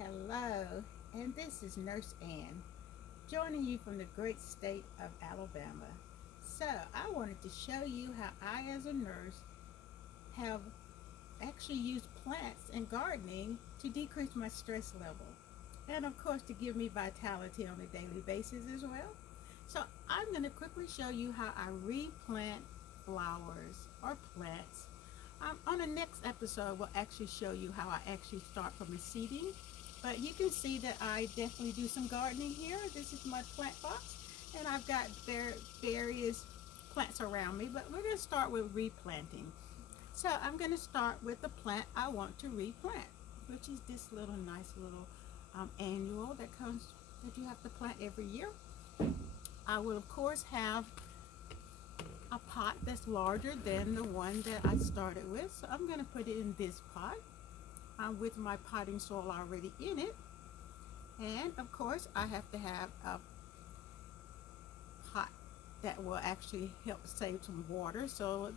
Hello, and this is Nurse Ann, joining you from the great state of Alabama. So, I wanted to show you how I, as a nurse, have actually used plants and gardening to decrease my stress level, and of course, to give me vitality on a daily basis as well. So, I'm going to quickly show you how I replant flowers or plants. On the next episode, we'll actually show you how I actually start from a seeding. But you can see that I definitely do some gardening here. This is my plant box, and I've got various plants around me. But we're going to start with replanting. So I'm going to start with the plant I want to replant, which is this little nice little annual that you have to plant every year. I will of course have a pot that's larger than the one that I started with. So I'm going to put it in this pot with my potting soil already in it. And of course I have to have a pot that will actually help save some water. So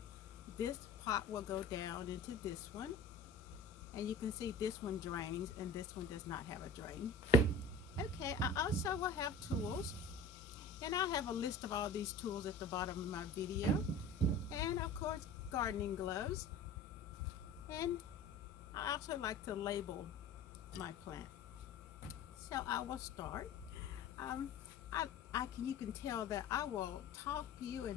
this pot will go down into this one. And you can see this one drains and this one does not have a drain. Okay, I also will have tools. And I'll have a list of all these tools at the bottom of my video. And of course, gardening gloves. And I also like to label my plant. So I will start. You can tell that I will talk you,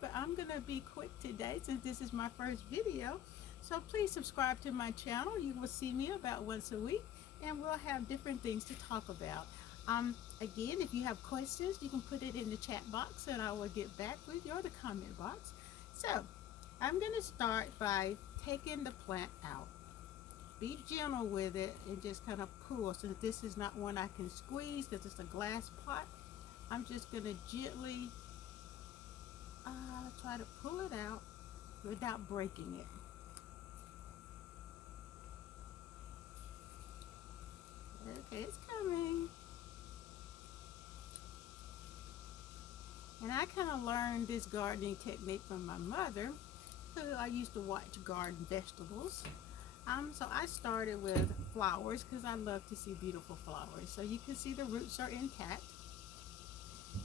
but I'm going to be quick today since this is my first video. So please subscribe to my channel. You will see me about once a week, and we'll have different things to talk about. Again, if you have questions, you can put it in the chat box and I will get back with you, or the comment box. So I'm going to start by taking the plant out. Be gentle with it and just kind of pull. Since this is not one I can squeeze because it's a glass pot, I'm just going to gently try to pull it out without breaking it. Okay, it's coming. And I kind of learned this gardening technique from my mother, who I used to watch garden vegetables. So I started with flowers because I love to see beautiful flowers. So you can see the roots are intact.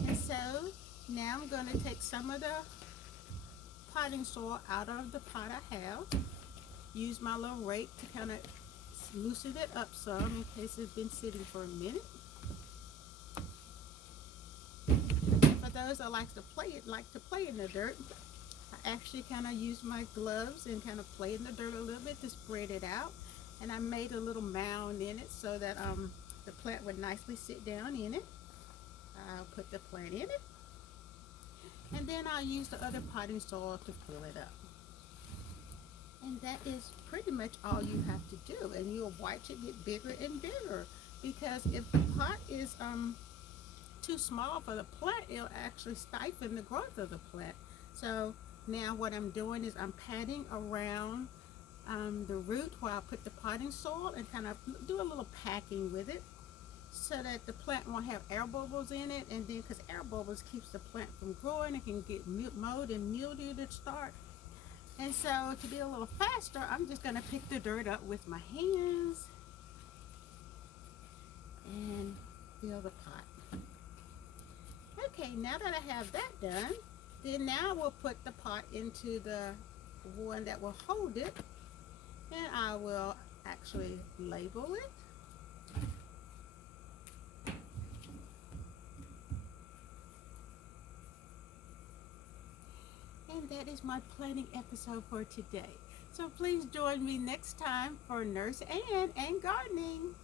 And so now I'm going to take some of the potting soil out of the pot I have. Use my little rake to kind of loosen it up some in case it's been sitting for a minute. For those that like to play in the dirt, I actually kind of use my gloves and kind of play in the dirt a little bit to spread it out. And I made a little mound in it so that the plant would nicely sit down in it. I'll put the plant in it. And then I'll use the other potting soil to fill it up. And that is pretty much all you have to do. And you'll watch it get bigger and bigger. Because if the pot is too small for the plant, it'll actually stifle the growth of the plant. So now what I'm doing is I'm patting around the root where I put the potting soil and kind of do a little packing with it so that the plant won't have air bubbles in it. And then because air bubbles keeps the plant from growing, it can get mold and mildew to start. And so to be a little faster, I'm just going to pick the dirt up with my hands and fill the pot. Okay, now that I have that done, then now we'll put the pot into the one that will hold it, and I will actually label it. And that is my planning episode for today. So please join me next time for Nurse Ann and gardening.